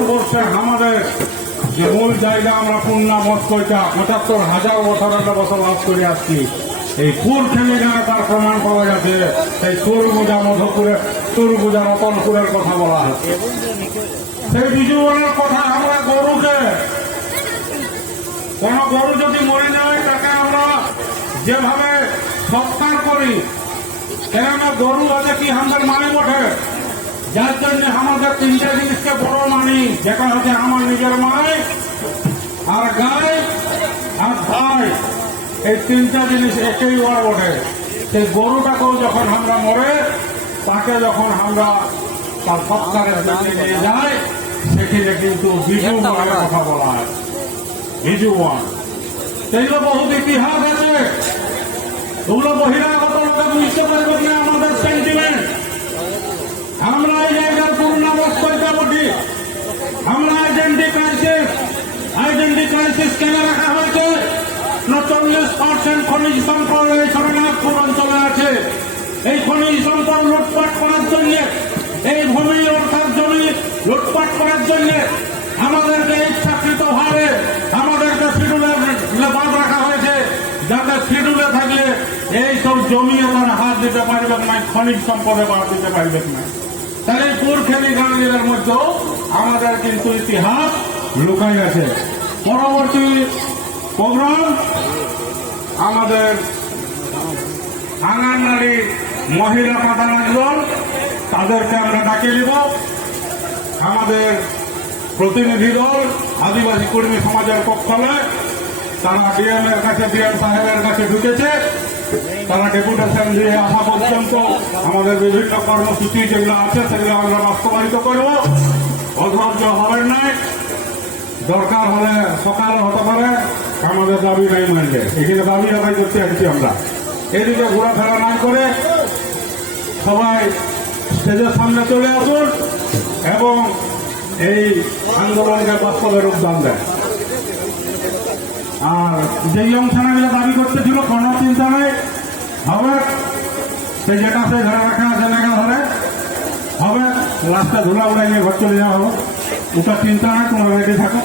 ভারতবর্ষের আমাদের যে মূল জায়গা আমরা পূর্ণা মস্কইটা পঁচাত্তর হাজার বছর আমরা বসবাস করে আসছি। এই কুর খেলে এখানে তার প্রমাণ পাওয়া গেছে, সেই তুরগুজা মধুপুরে তুরগুজা রতনপুরের কথা বলা হচ্ছে। সেই বিজুবনের কথা আমরা গরুকে, কোন গরু যদি মরে যায়, তাকে আমরা যেভাবে সৎকার করি কেননা গরু আছে কি আমাদের মানে বটে যার জন্য আমাদের তিনটা জিনিসকে বড় মানি যেটা হচ্ছে আমার নিজের মাই আর গাই আর ভাই। এই তিনটা জিনিস একই বড় বটে। সেই গরুটাকেও যখন আমরা মরে তাকে যখন আমরা তার সৎকারের জন্য নিয়ে যাই সেখানে কিন্তু বিজু বনের কথা বলা হয়। বিজু বন সেইগুলো বহুত ইতিহাস আছে। ওগুলো বহিরাগত লোকে বুঝতে পারবেন না আমাদের সেন্টিমেন্ট আমরা এই জায়গার পূর্ণাবস্থায় বটি আমরা আইডেন্টি ক্রাইসিস আইডেন্টি ক্রাইসিস কেন রাখা হয়েছে চল্লিশ পার্সেন্ট খনিজ সম্পদ এই শরণার্থপুর অঞ্চলে আছে। এই খনিজ সম্পদ লুটপাট করার জন্য, এই ভূমি অর্থাৎ জমি লুটপাট করার জন্য আমাদেরকে ইচ্ছাকৃত ভাবে আমাদেরকে শিডিউলে বাদ রাখা হয়েছে। যাতে শিডিউলে থাকলে এই সব জমি তারা হাত দিতে পারবেন না খনিজ সম্পদে বাদ দিতে পারবেন না তাহলে পুরখেলি গান্ধীদের মধ্যেও আমাদের কিন্তু ইতিহাস লুকাই আছে। পরবর্তী প্রোগ্রাম আমাদের আঙ্গানবাড়ি মহিলা পাঠানোর দল, তাদেরকে আমরা ডাকিয়ে নিব আমাদের প্রতিনিধি দল, আদিবাসী কর্মী সমাজের পক্ষে তারা ডিএম এর কাছে, ডিএম সাহেবের কাছে ঢুকেছে। তারা ডেপুটেশন দিয়ে আসা পর্যন্ত আমাদের বিভিন্ন কর্মসূচি যেগুলো আছে, সেগুলো আমরা বাস্তবায়িত করব। অধৈর্য হবেন নাই। দরকার হলে সকালে হতে পারে, আমাদের দাবি নাই মানলে। এখানে দাবি আদায় করতে আসছি আমরা। এদিকে ঘোরাফেরা না করে সবাই স্টেজের সামনে চলে আসুন এবং এই আন্দোলনকে বাস্তবে রূপদান দেয় আর যেই অংশনাগুলো দাবি করতেছিল কোনো চিন্তা নেই। হবে। সে যেটা সে ঘরে রাখা আছে নাকি ধরে হবে। লাস্টে ধুলা উড়াই নিয়ে ঘর চলে যাওয়া হবে। ওটা চিন্তা নেই তোমরা রেডি থাকো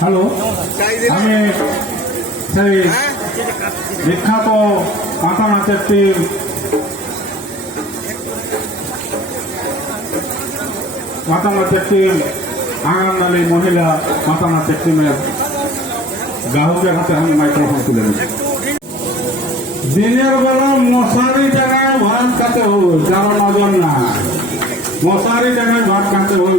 হ্যালো? আমি সেই বিখ্যাত কাঁথা নাচের টিম। কাঁথা নাচের টিম আঙ্গানবাড়ি মহিলা কাঁথা নাচের টিমের গ্রাহকের হাতে আমি মাইক্রোফোন তুলে নিচ্ছি দিনের বেলা মশারি টাঙায় ভাত খাতে হবে যারা নজর না মশারি টাঙায় ভাত খাতে হবে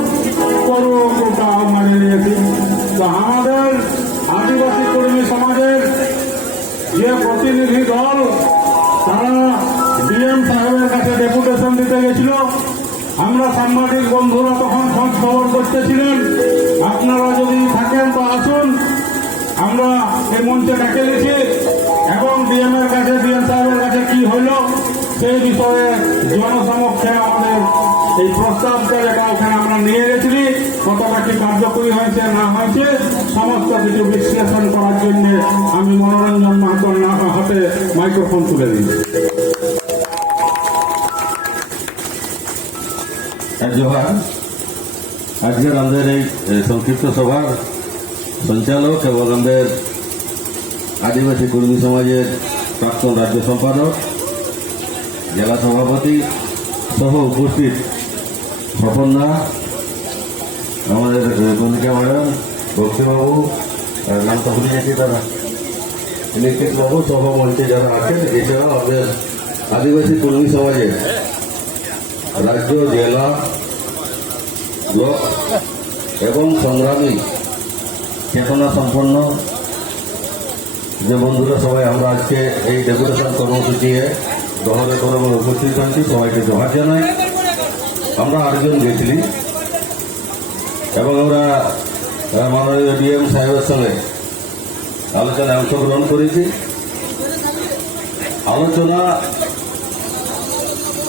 দিতে গেছিল। আমরা সাংবাদিক বন্ধুরা তখন খোঁজ খবর করতেছিলেন। আপনারা যদি থাকেন তো আসুন। আমরা এই মঞ্চে ডাকে দিয়েছি এবং ডিএম এর কাছে ডিএম সাহেবের কাছে কি হইল সেই বিষয়ে জনসমক্ষে আমাদের এই প্রস্তাবটা যেটা ওখানে আমরা নিয়ে গেছিলি, কতটা কি কার্যকরী হয়েছে, না হয়েছে, সমস্ত কিছু বিশ্লেষণ করার জন্য আমি মনোরঞ্জন মাহাতোর না হাতে মাইক্রোফোন তুলে দিই জোহার আজকের আমাদের এই সংক্ষিপ্ত সভার সঞ্চালক এবং আমাদের আদিবাসী কর্মী সমাজের প্রাক্তন রাজ্য সম্পাদক, জেলা সভাপতি সহ উপস্থিত স্বপন্যা আমাদের কনিকা ম্যাডাম বক্সিবাবু, আর নামটা ভুলে গেছি তারা। ইলেকট্রিক বাবু সহ মঞ্চে যারা আছেন, এছাড়াও আমাদের আদিবাসী কর্মী সমাজের রাজ্য, জেলা ব্লক এবং সংগ্রামী চেতনা সম্পন্ন। যে বন্ধুরা সবাই আমরা আজকে এই ডেপুটেশন কর্মসূচি দহরে করমে উপস্থিত হয়েছি, সবাইকে জোহার জানাই। আমরা আটজন গেছিলি এবং আমরা মাননীয় ডিএম সাহেবের সঙ্গে আলোচনায় অংশগ্রহণ করেছি। আলোচনা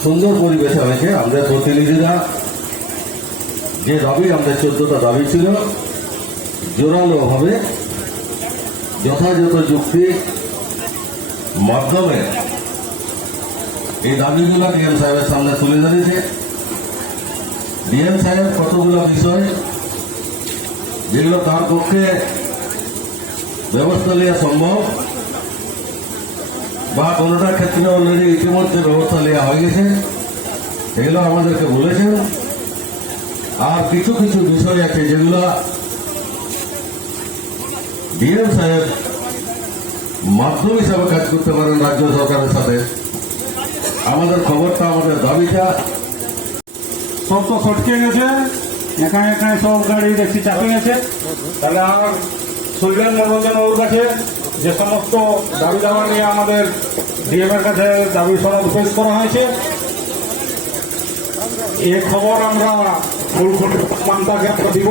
সুন্দর পরিবেশে হয়েছে। আমাদের প্রতিনিধিরা যে দাবি, আমাদের চোদ্দটা দাবি ছিল জোরালোভাবে যথাযথ যুক্তি মাধ্যমে এই দাবিগুলো ডিএম সাহেবের সামনে তুলে ধরেছে। ডিএম সাহেব কতগুলো বিষয় যেগুলো তার পক্ষে ব্যবস্থা নেওয়া সম্ভব বা কোনোটা ক্ষেত্রে অলরেডি ইতিমধ্যে ব্যবস্থা নেওয়া হয়ে গেছে এগুলো আমাদেরকে বলেছেন। আর কিছু কিছু বিষয় আছে যেগুলো ডিএম সাহেব মাধ্যম হিসাবে কাজ করতে পারেন রাজ্য সরকারের সাথে। আমাদের খবরটা, আমাদের দাবিটা সব তো সটকে গেছে। এখানে এখানে সব গাড়ি দেখছি চাপে গেছে। তাহলে আমার সুলজান মনোরঞ্জন ওর কাছে যে সমস্ত দাবি দাবা নিয়ে আমাদের ডিএম এর কাছে দাবি পেশ করা হয়েছে। এ খবর আমরা আমরা দিব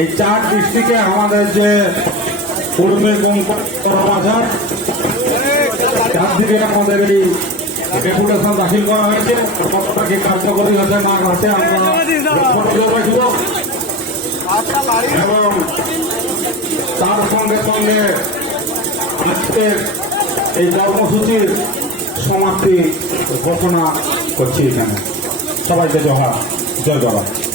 এই চার ডিস্ট্রিক্টে আমাদের যে কর্মী বাজার চারদিকে আমাদের এই ডেপুটেশন দাখিল করা হয়েছে। কতটা কি কার্যকরী হচ্ছে না হচ্ছে আমরা এবং তার সঙ্গে সঙ্গে আজকের এই কর্মসূচির সমাপ্তি ঘোষণা করছি এখানে। 再把你再叫唤叫一叫吧。